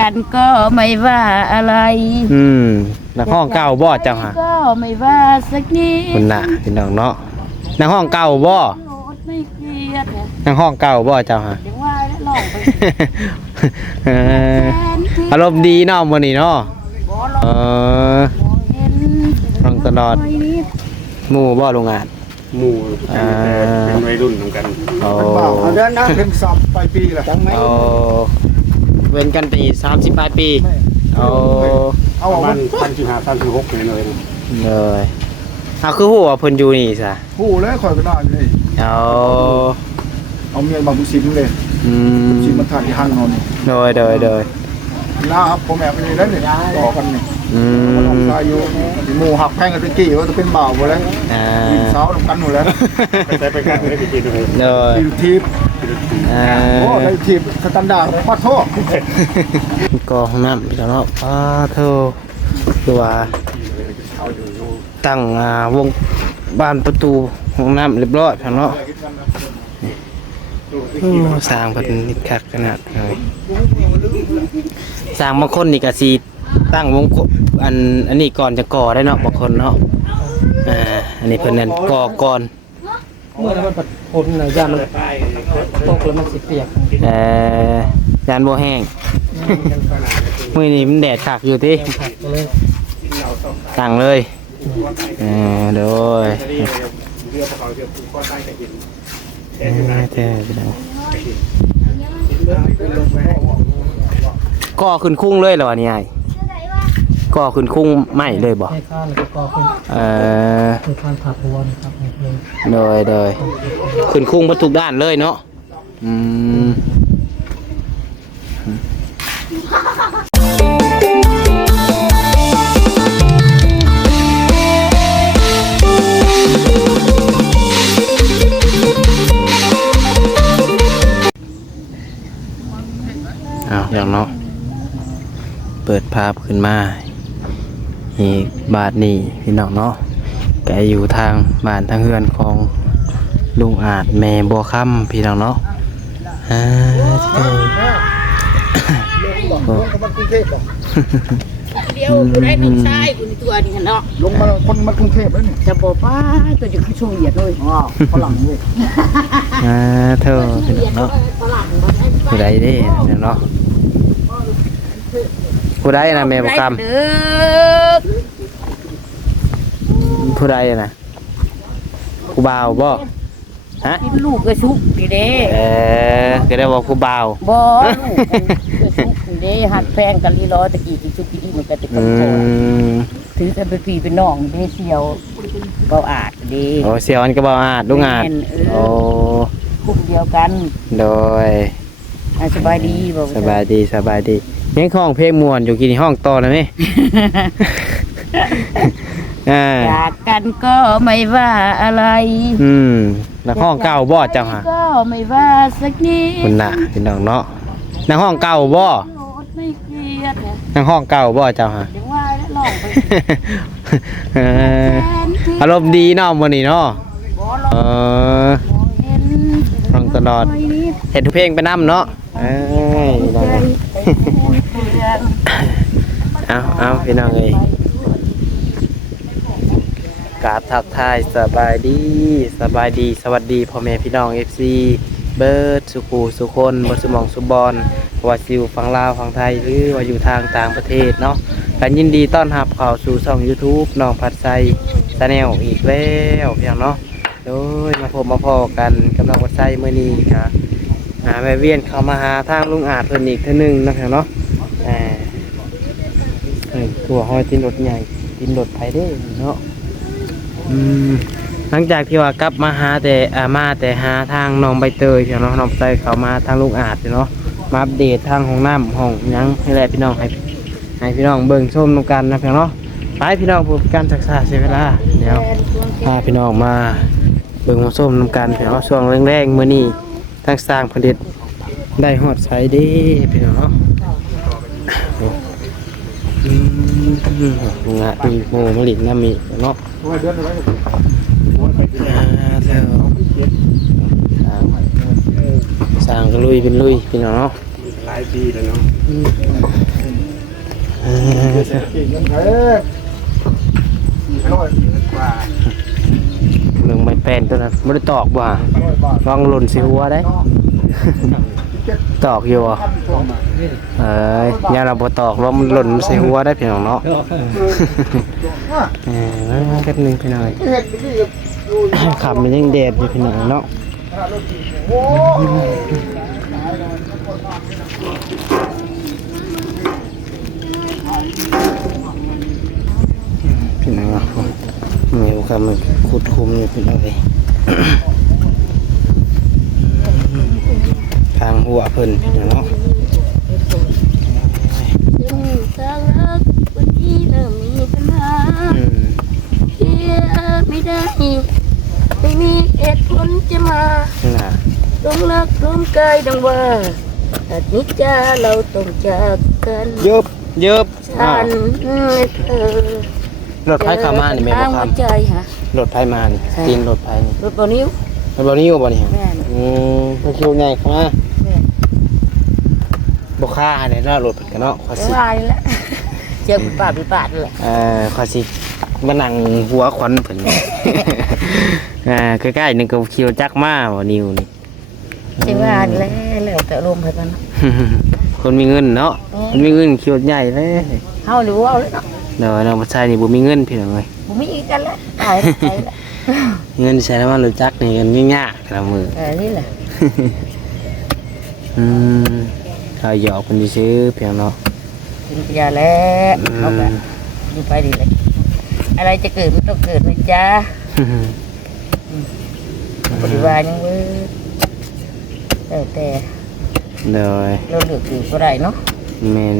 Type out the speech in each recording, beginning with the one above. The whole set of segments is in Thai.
กันก็ไม่ว่าอะไรนักห้องเก่าบ่เจ้าฮะก็ไม่ว่าสักนิดคุณน่ะพี่น้องเนาะนักห้องเก่าบ่ไม่เกลียดนักห้องเก่าบ่เจ้าฮะยังว่าแล้วลองไปอารมณ์ดีเนาะมื้อนี้เนาะลองตลอดหมู่บ่โรงงานหมู่เป็นวัยรุ่นเหมือนกันเอาเดือนนะเป็นสอบปลายปีแหละเว้นกันปี30ปลายปีเอาประมาณ35-36เลยเลยคือฮู้ว่าเพิ่นอยู่นี่ซะฮู้เลยข่อยก็นอนนี่เอาเมียบางผู้ชิมเลยชิมมาทานที่ห้างนอนโดยนะครับผมแอบไปนี่แล้วนี่ต่อกันนี่ลองอายุหมู่หักแพงกันตะกี้ว่าจะเป็นบ่าวหมดแล้วสาวกันหมดแล้วไปกันไม่ได้ไปกินเลยทีบโอ้ได้ทีบสแตนดาร์ดขอโทษก็ห้องน้ำพี่น้องขอโทษตัวตั้งวงบ้านประตูห้องน้ำเรียบร้อยพี่น้องสร้างเป็นนิดคักขนาดเลยสร้างบางคนนี่ก็สีตั้งวงอันนี้ก่อนจะก่อได้เนาะบางคนเนาะอันนี้เพิ่นนั่นก่อก่อนเมื่อมันผลยานมันตกแล้วมันสิเปียกยานโบแห้งมื้อนี้มันแดดคักอยู่ติตั้งเลยโดยก่อขึ้นคุ้งเลยเหรอวะนี่ไอ้ก่อขึ้นคุ้งไม่เลยบ่ให้ข้าแล้วก็ก่อขึ้นข้างผักวนครับโดยขึ้นคุ้งมาทุกด้านเลยเนาะอย่างเนาะเปิดภาพขึ้นมาอีกบาทนี่พี่น้องเนาะแกอยู่ทางบ้านทางเฮือนของลุงอาจแม่บัวค่ำพี่น้องเนาะเดี๋ยวกูได้น้องชายกูตัวนี้เนาะลงมาคนมากรุงเทพแล้วนี่จะบอกว่าตัวจะขึ้นช่วงเหยียดเลยฝรั่งเลยเธอพี่น้องเนาะผู้ใดเด้เนาะผู้ใดนะแม่บัวค่ำผู้ใดนะผู้บ่าวบ่ฮะลูกกระชุกดีเด้ก็ได้บอกผู้บ่าวบ่ลูกกระชุกดีเด้หัดแพงกันลีล้อตะกี้ที่ชุกที่มันก็จะกันโตถือกันเป็นพี่เป็นน้องได้เสียวเบาอาดดีเสียวอันก็เบาอาดลุงอาดกลุ่มเดียวกันโดยสบายดีบ่สบายดียังห้องเพลงมวนอยู่กินห้องต่อนะมั้ยอยากกันก็ไม่ว่าอะไรนักห้องเก่าบ่เจ้าฮะก็ไม่ว่าสักนิดคุณน่ะพี่น้องเนาะนักห้องเก่าบ่ไม่เกลียดนักห้องเก่าบ่เจ้าฮะยังว่าแล้วลองไปอารมณ์ดีเนาะมื้อนี้เนาะลองตลอดเห็นเพลงไปนำเนาะเอาพี่น้องเอ้ยกราบทักทายสบายดีสวัสดีพ่อแม่พี่น้อง FC เบิร์ดสุคนบสมองสุบอลว่าซิวฝั่งลาวฝั่งไทยหรือว่าอยู่ทางต่างประเทศเนาะกันยินดีต้อนรับเข้าสู่ช่อง YouTube น้องผัดไส้ชาแนลอีกแล้วพี่น้องเนาะโดยมาพบมาพอกันกับน้องผัดไส้มื้อนี้ครับแม่เวียนเข้ามาหาทางลุงอาจเพิ่นอีกทีนึงนะครับเนาะตัวห้อยตีนรถใหญ่ตีนรถไผเด้เนาะหลังจากที่ว่ากลับมาหาแต่หาทางน้องใบเตยเนาะน้องใบเตยเข้ามาทางลุงอาจเนาะมาอัปเดตทางห้องน้ำห้องยังให้แลพี่น้องให้พี่น้องเบิ่งชมนำกันนะพี่น้องไปพี่น้องพบกันศึกษาเสียเวลาเดี๋ยวพาพี่น้องมาเบิ่งมาชมนำกันพี่น้องช่วงแรงๆมื้อนี้ทางสร้างผลิตได้ฮอดใสดีพี่น้องงาอีโมมะลิน้ำมีเนาะสร้างก็ลุยเป็นลุยพี่น้องเนาะหลายปีแล้วเนาะ กี่เงินแท้400กว่า เรื่องไม่เป็นตัวนั้นไม่ได้ตอกบ่า 100 บาท วางหล่นใส่หัวได้ตอกอยู่อ่ะยาเราบ่ตอกแล้วมันหล่นใส่หัวได้พี่น้องเนาะแค่นึงพี่น้อยขับมันยังแดดอยู่พี่น้องเนาะพี่น้องมีโอกาสมันขุดคุมอยู่พี่น้องเลยทางหัวเพิ่นพี่น้องเนาะ ทางรักวันนี้เริ่มมีปัญหาเชื่อไม่ได้ไม่มีเหตุผลจะมา น่ะ ลงรักลงกายดังว่าอาจนิจจาเราต้องจากกัน เยิบ ฉันและเธอ รถไฟเข้ามานี่แม่บ่ ทาง ค หัวใจฮะ รถไฟมานี่ตีนรถไฟนี่ รถบอนิ้ว รถบ่นี้บ่นี่ แม่น รถคิวใหญ่เข้ามา แม่น บ่ค่าได้เนาะรถเพิ่นก็เนาะขอ เดี๋ย สิ วายแล้วเจอปิดปาดเลย ขอสิมานั่งหัวขวัญเพิ่น ใกล้ๆนึงก็คิวจักมาบ่นิวนี่ เจอว่าแล้วแต่ลมไปกันเนาะ คนมีเงินเนาะคนมีเงินคิวใหญ่เลย เฮาหรือว่าเลยเนาะ เดี๋ยวน้องบ่ใช่นี่บ่มีเงินพี่น้องเอ้ย บ่มีอีกกันแล้วตายแล้ว เงินใช้แล้วมันรู้จักนี่เงินยากๆละมือ นี่แหละ เราหยอกคนที่ซื้อเพียงเนาะ กินยาแล้วเอาไปดูไปดีเลยอะไรจะเกิดมันต้องเกิดนะจ๊ะปฏิวัติยังเว้ยแต่ เดี๋ยว เราเลือกอยู่ก็ได้เนาะ แม่น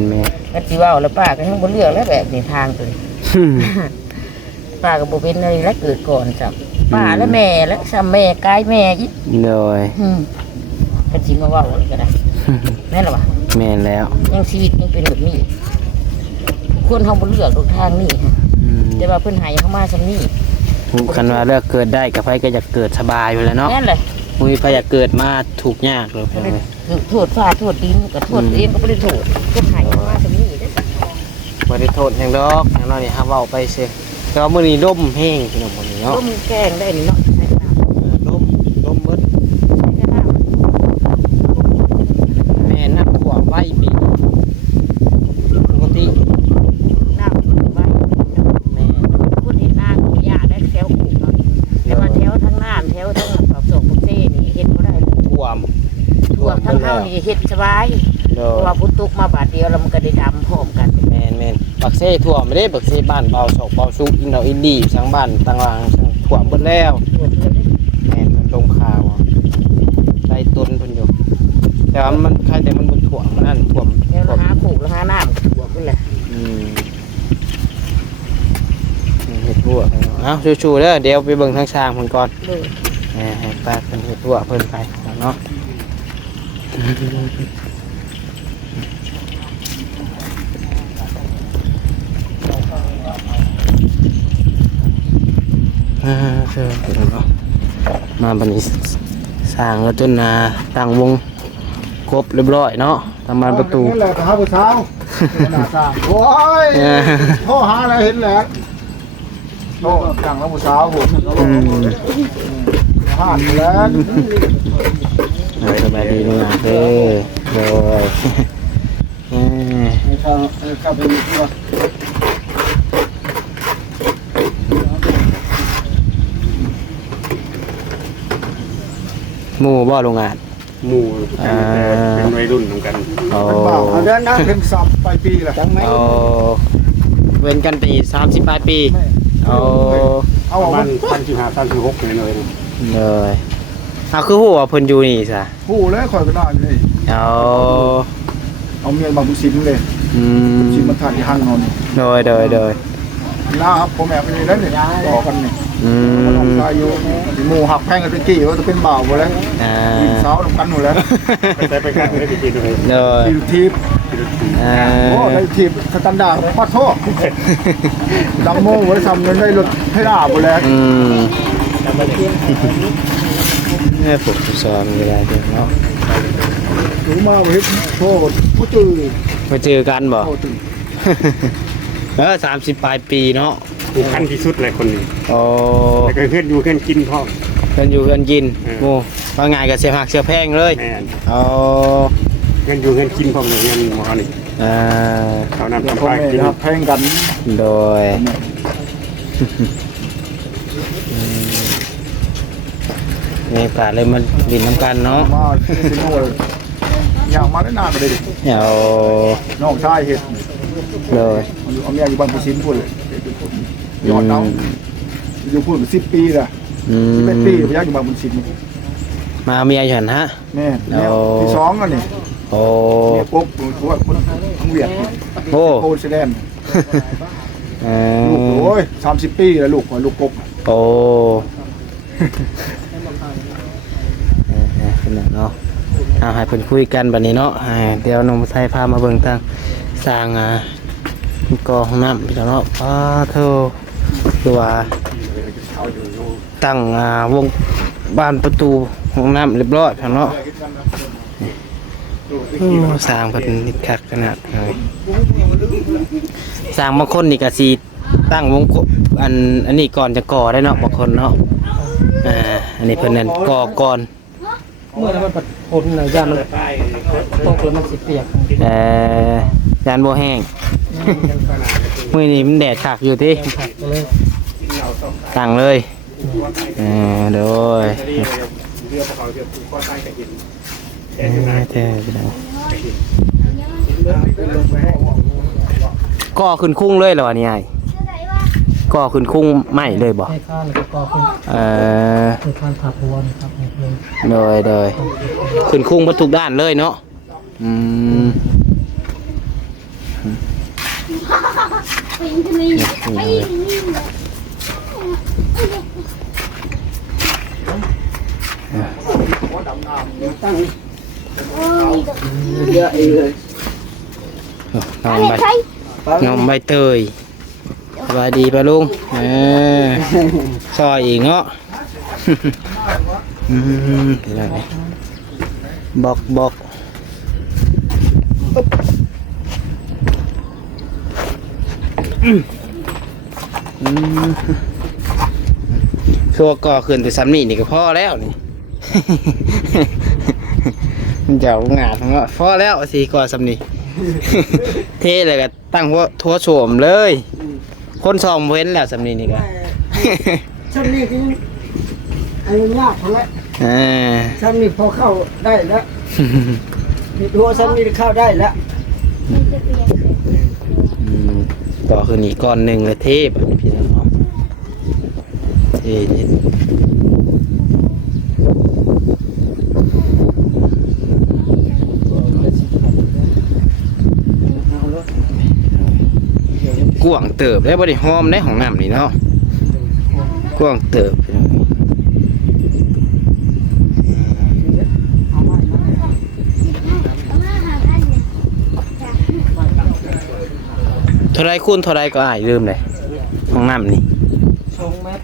ก็จีว่าแล้วป้าก็ยังบ่เลือกแล้วแบบนี้ทางตัวนี้ป้าก็บ่เป็นอะไรแล้วเกิดก่อนจ้ะป้าและแม่และซ้ำแม่กายแม่อีก เดี๋ยว ก็สิมาเว้าเลยก็ได้แม่นหรอวะ แม่นแล้ว ยังชีวิตยังเป็นแบบนี้คนเฮาบ่เลือกทางนี้แต่ว่าเพิ่นให้เฮามาซำนี้ คันว่าเลือกเกิดได้กับไผก็อยากเกิดสบายอยู่แล้วเนาะ แม่นเลย บ่มีไผอยากเกิดมาทุกข์ยากเลยเพียงเลย โทษฟ้าโทษดินก็โทษเองก็ไม่ได้โทษก็หายมาตรงนี้ได้สัก บ่ได้โทษหยังดอกอย่างน้อยนี่ฮะเว้าไปซิแต่ว่ามื้อนี้ลมแห้งพี่น้องมื้อนี้เนาะ ต้มแกงได้นี่เนาะใส่น้ำ ลมเบิด ใส่น้ แม่นักขวบไว้ปีปกติ ำน้ำไว้ แม่ พูดเห็นหน้าของยาได้แถวปลูกเนาะแต่ว่าแถวทั้งน้ำแถวทั้งปากโศกปากเซ่นี่เห็ดบ่ได้ ท่วม ท่วมทั้งเฮานี่เห็ดสบาย โด เพราะว่าพุตุกมาบาดเดียวแล้วมันก็ได้ดำพร้อมกัน แม่นบักเซ่ท่วมไม่ได้บักเซ่บ้านเบาศอกเบาซุกอินเดาอินดีทั้งบ้านต่างหลังท่วมหมดแล้ว ท่วมเลย แม่นมันลงข่าวได้ต้นเพิ่นอยู่แต่ว่ามันใครแต่มันบ่ท่วมมันนั่นท่วม แล้วเราหาปลูกแล้วหาน้ำก็ท่วมไปเลย เฮ็ดทั่วเอ้าชูๆเด้อเดี๋ยวไปเบิ่งทางช้างเพิ่นก่อน เลย ให้ป้าเพิ่นเฮ็ดทั่วเพิ่นไปเนาะมาบัดนี้สร้างแล้วจนตั้งวงครบเรียบร้อยเนาะทำบานประตู นี่แหละแต่หาผู้สาวหน้าตาโอ้ยโทรหาอะไรเห็นแหละโทรจังแล้วผู้สาวผมผ่านไปแล้ว สบายดีนี่นะเด้อโดย เข้าไปดูตัว หมู่บ่โรงงาน หมู่เป็นวัยรุ่นเหมือนกัน เอา เป็นบ่าวอันนั้นนะเป็นสับไปปีละจังไหม เอาเว้นกันไป30ปลายปีเอา เอา ประ ออก มา มา ณ36เลย เลยเอาคือหัวเพิ่นอยู่นี่ซะ ผู้เลยคอยก็ได้เลย เอา เมียบางบุญสินเลยสินมาถ่ายที่ห้างนอน โดย นะครับผมแอบไปนี่แล้วเนี่ยต่อกันเนี่ย น้องชายอยู่ที่หมู่หักแพงกันตะกี้ว่าจะเป็นบ่าวหมดแล้วสาวกันหมดแล้ว ไปกันไม่ได้ไปกินเลย เลย ทีบโอ้ได้ทีบสแตนดาร์ดปัดโทษดังโม่ไว้ทำเงินได้รถให้ด่าหมดแล้ว เนี่ยผมสอนเวลาเดียวเนาะ ถือมาเฮ็ดโทษผู้จืด มาเจอกันบ่ โทษจืด 30ปลายปีเนาะ ผูกพันที่สุดเลยคนนี้ โอ้ แต่ก็เพื่อนอยู่เพื่อนกินพ่อ เพิ่นอยู่เพิ่นกินโอ้ว่าง่ายก็เสียหักเสียแพงเลย แม่น อ๋อ เพื่อนอยู่เพื่อนกินพ่อเลยเพื่อนหมอนี่ อ่า เขานำ เดี๋ยว ทำ พ่อ ไป แม่ กิน ครับแพงกัน โดยมีโอกาสเลยมันดินน้ำกันเนาะ มาสิโน่อย่างมาได้นานก็ได้ดิ เดี๋ยว น้องชายเฮ็ด โดย เอาเมียอยู่บ้านผู้ชินพุ่นเลยย้อนเอาอยู่พุ่น10 ปีละ อืม 11 ปีไปย้ายอยู่บ้านผู้ชิน มาเมียอยู่หั่นฮะ แม่เนี่ยที่สองอันนี้ โอ้ เมียปุ๊บตัวคนทั้งเวียด โอ้ โคแสดง เอ ลูก อ โอ้ย30 ปีแล้วลูกกบ โอ้ขนาดเนาะเอาให้เพิ่นคุยกันบัดนี้เนาะเดี๋ยวน้องไทยพามาเบิ่งทางสร้างกอห้องน้ำพี่น้องเนาะป้าเธอคือว่าตั้งวงบ้านประตูห้องน้ำเรียบร้อยพี่น้องเนาะโอ้สร้างเพิ่นนิดคักขนาดเลยสร้างบางคนนี่ก็สิตั้งวงอันนี้ก่อนจะก่อได้เนาะบางคนเนาะอันนี้เพิ่นนั่นก่อก่อน เมื่อนั้นมันผลน่ะย่ามันตกแล้วมันสิเปียก จานโบแห้ง มื้อนี้มันแดดคักอยู่ที่ ก็เลย ตั้งเลยโดยก่อขึ้นคุ้งเลยเหรอวะนี่ไอ้ก่อขึ้นคุ้งใหม่เลยบ่ ให้ข้านแล้วก็ขึ้นให้ข้านผักหัวนะครับเลย โดยขึ้นคุ้งมาทุกด้านเลยเนาะน้องใบเตยสบายดีป่ะลุงซอยอีกเนาะบอกชัวก่อขึ้นแต่ซ้ำนี่ก็พอแล้วนี่ เจ้างานของเราพอแล้วสิก่อซ้ำนี่ เท่เลยก็ตั้งหัวทั่วโฉมเลย คนซองเว้นแล้วซ้ำนี่นี่ก็ ชั้นนี้ก็ยังอายุยากเท่าไหร่ชั้นนี้พอเข้าได้แล้วมีตัวชั้นนี้เข้าได้แล้ว ก็คือนี่ก้อนหนึ่งเลยเทพแบบนี้พี่น้องเท่นี่กวางเติบได้บ่ได้หอมได้ของน้ำนี่เนาะกวางเติบเท่าไรคูณเท่าไรก็อ้ายลืมเลยของน้ำนี่ 2 เมตร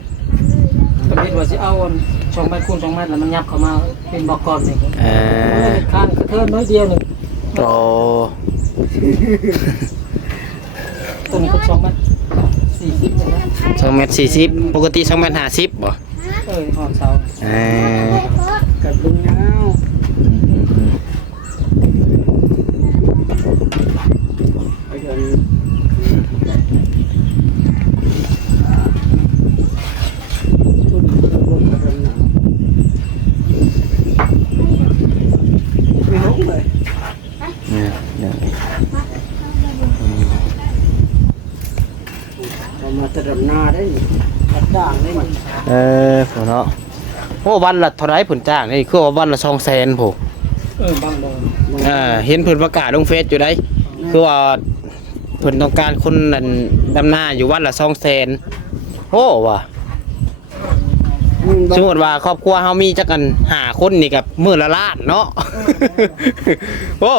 ก็คิดว่าสิเอา2 เมตรคูณ2 เมตรแล้วมันยับเข้ามาเป็นบอกก่อนนี่ข้านกระเทินน้อยเดียวนึง โอ้ ต้นก็2 เมตร 40นะ 2.40 ปกติ2.50 บ่ หอมเสา กับลุงยาว ไม่รู้เลยเรามาตระหน้าได้ตัดด่างได้ ผมเนาะโอ้วันละเท่าไรผลจ้างนี่คือว่าวันละ200,000ผม บางดง เห็นเพิ่นประกาศลงเฟซอยู่ได้คือว่าเพิ่นต้องการคนนั่นดำหน้าอยู่วันละ200,000โอ้ว่ะสมมติว่าครอบครัวเฮามีจักกัน5คนนี่กับมื้อละล้านเนาะ โอ้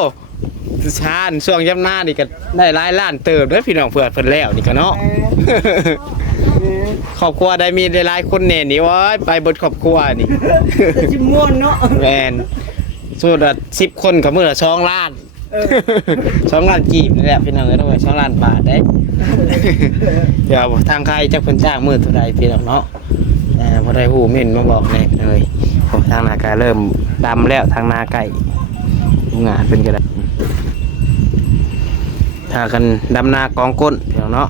ชาญช่วงยามหน้านี่ก็ได้หลายล้านเติบเด้อพี่น้องเพิ่นแล้วนี่ก็เนาะ ครอบครัวได้มีได้หลายคนแน่นี่ว้ยไปเบิดครอบครัวนี่ จะม่วนเนาะ แม่นสู้ละ10 คนกับมื้อละ2 ล้าน 2 ล้านกีบนี่แหละพี่น้องเอ้ยต้องไป2 ล้านบาทได้ เดี๋ยวทางใครจักเพิ่นจ้างมื้อเท่าใดพี่น้องเนาะบ่ได้ฮู้เม่นมาบอกแน่เลยผมทางนาไก่เริ่มดำแล้วทางนาไก่ลุงงานเป็นก็ได้ถ้ากันดำนากองก้นพี่น้องเนาะ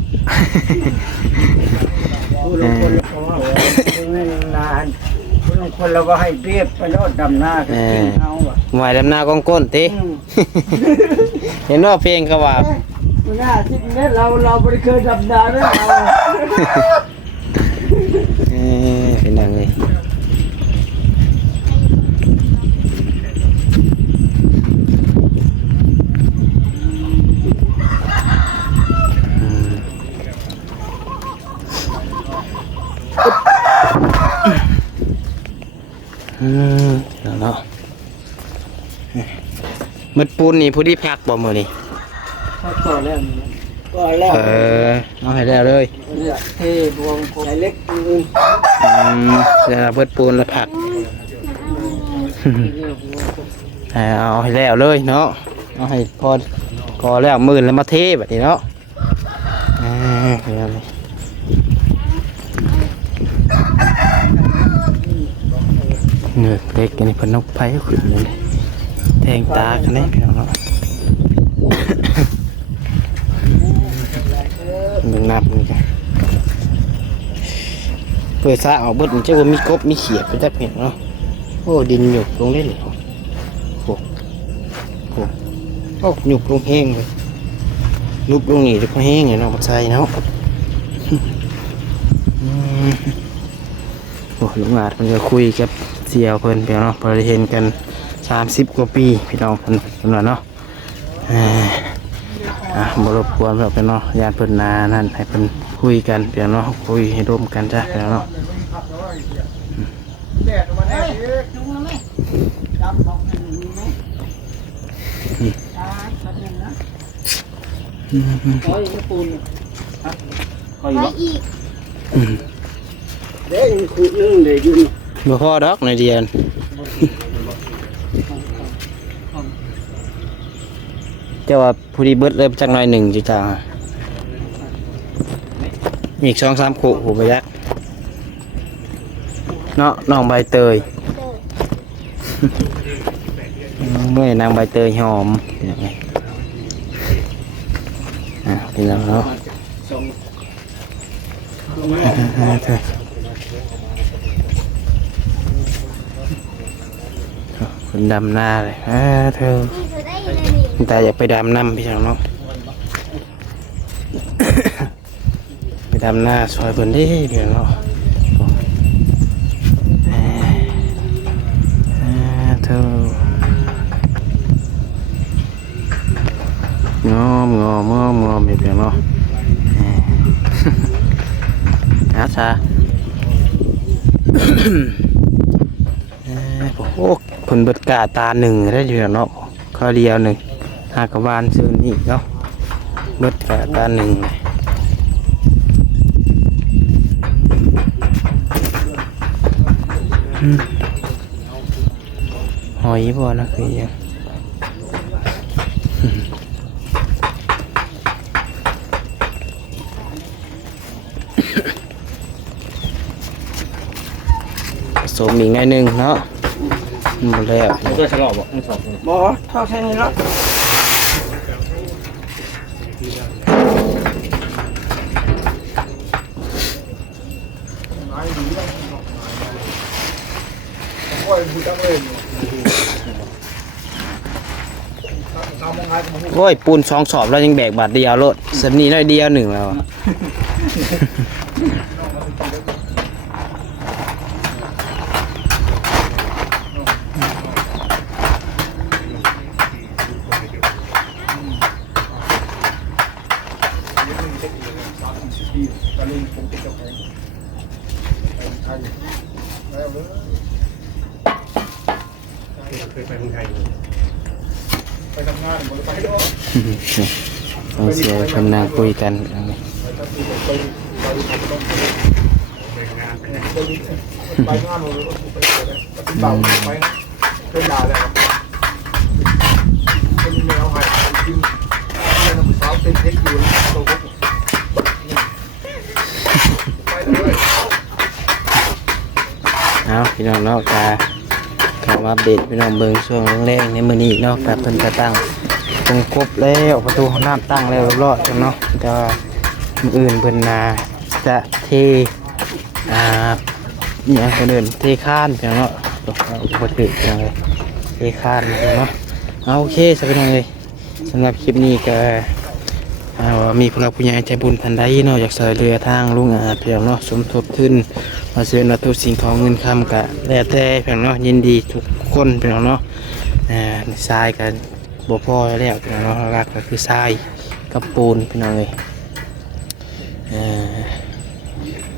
คนเราก็ให้เปรียบไปโลดดำหน้ากันเอาอ่ะ หมายดำนากองก้นติ เห็นว่าเพลงก็ว่า หน้าที่นี้เราไม่เคยดำนาด้วยเรา เป็นยังไงเนาะมืดปูนนี่ผู้ที่พักบ่มื้อนี่ ก่อนแล้ว ก็แล้ว เอาให้แล้วเลย เท่บวง ใส่เล็กอื่น เดี๋ยวมืดปูนแล้วพักเอาให้แล้วเลยเนาะเอาให้พอแล้วมื่นแล้วมาเทแบบนี้เนาะเนื้อเล็กอันนี้เพิ่นนกไผ่ขึ้นเลยแทงตากันได้พี่น้องเนาะมึงนับนี่กันเปิดซาออกเบิดมันจะว่ามีกบมีเขียดไปจักเห็นเนาะโอ้ดินหยกลงได้เลยโอ้หยุบลงแห้งเลยยุบลงนี่แล้วก็แห้งเลยเนาะมาใส่เนาะโอ้ลุงอาจมันจะคุยกับเสี่ยวเพิ่นไปเนาะพอได้เห็นกัน30 กว่าปีพี่น้องเพิ่นเนาะบ่รบกวนเพิ่นเนาะญาติเพิ่นนานั่นให้เพิ่นคุยกันเดี๋ยวเนาะคุยให้ร่วมกันจ้ะเดี๋ยวเนาะ แดดมันแห้งอีก จุงแล้วไหม ดำของมันมีไหม คอยปูน ไปอีก เด้งขุดนึงเดี๋ยวยืน บ่พอดอกในเดียนแต่ว่าผู้ดีเบิดเลยจักหน่อยหนึ่งจิจ้าอีก2-3 คู่หูไปยักเนาะน้องใบเตยเมื่อนางใบเตยหอมเป็นแล้วเนาะคนดำหน้าเลยเธอแต่อยากไปดำน้ำพี่น้องเนาะ ไปดำหน้าซอยเพิ่นได้เดี๋ยวเนาะเธองอมเดี๋ยวเนาะซาโอ้คนเบิดกาตาหนึ่งได้เดี๋ยวเนาะข้อเดียวหนึ่งหากบาลซื้อนี่เนาะเบิดกาตาหนึ่งหอยบ่นะคือยังผสมอีกหน่อยหนึ่งเนาะหมดแล้ว ตัวฉลองบอกทั้งสอง บ่เท่าแค่นี้ละโอ้ยผู้จักเลย โอ้ยปูน2 สอบแล้วยังแบกบาทเดียวรถสำนีน้อยเดียวหนึ่งแล้วอะเคยไปเมืองไทย ไปทำงานหมดไปด้วย ต้องเสียคนนางคุยกัน ไปงานหมดเลยไปเบาไปเป็นด่าเลยเป็นแมวหาย พี่น้องเนาะกาเข้ามาอัปเดตพี่น้องเบิ่งช่วงแรกๆในมื้อนี้เนาะกับเพิ่นก็ตั้งตรงครบแล้วประตูห้องน้ำตั้งแล้วเรียบร้อยเนาะแต่ว่ามื้ออื่นเพิ่นจะเทเนี่ยคนอื่นเทคานพี่น้องเนาะบ่ถึกจังเลยเทคานเนาะเอาโอเคสำหรับเลยสำหรับคลิปนี้ก็มีผู้หลักผู้ใหญ่ใจบุญทันใดเนาะอยากช่วยเหลือทางลุงอาเพียงเนาะสมทบทุนมาซื้อวัตถุสิ่งของเงินคำกะแล้วแต่เพียงเนาะยินดีทุกคนเพียงเนาะทรายกันบ่พอแล้วเพียงเนาะหลักก็คือทรายกับปูนพี่น้องเลย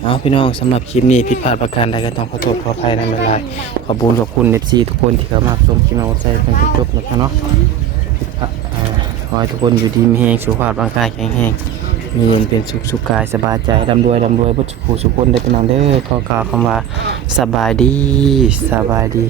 เอาพี่น้องสำหรับคลิปนี้ผิดพลาดประการใดก็ต้องขอโทษขออภัยในเวลาขอบคุณFC ทุกคนที่เข้ามาชมคลิปมาใจเป็นจบนะครับเนาะขอให้ทุกคนอยู่ดีมีแรงสุขภาพร่างกายแข็งแรงมีเงินเป็นสุขกายสบายใจร่ำรวยบุตรผู้สุขคนได้เป็นนอนเด้อขอกล่าวคำว่าสบายดี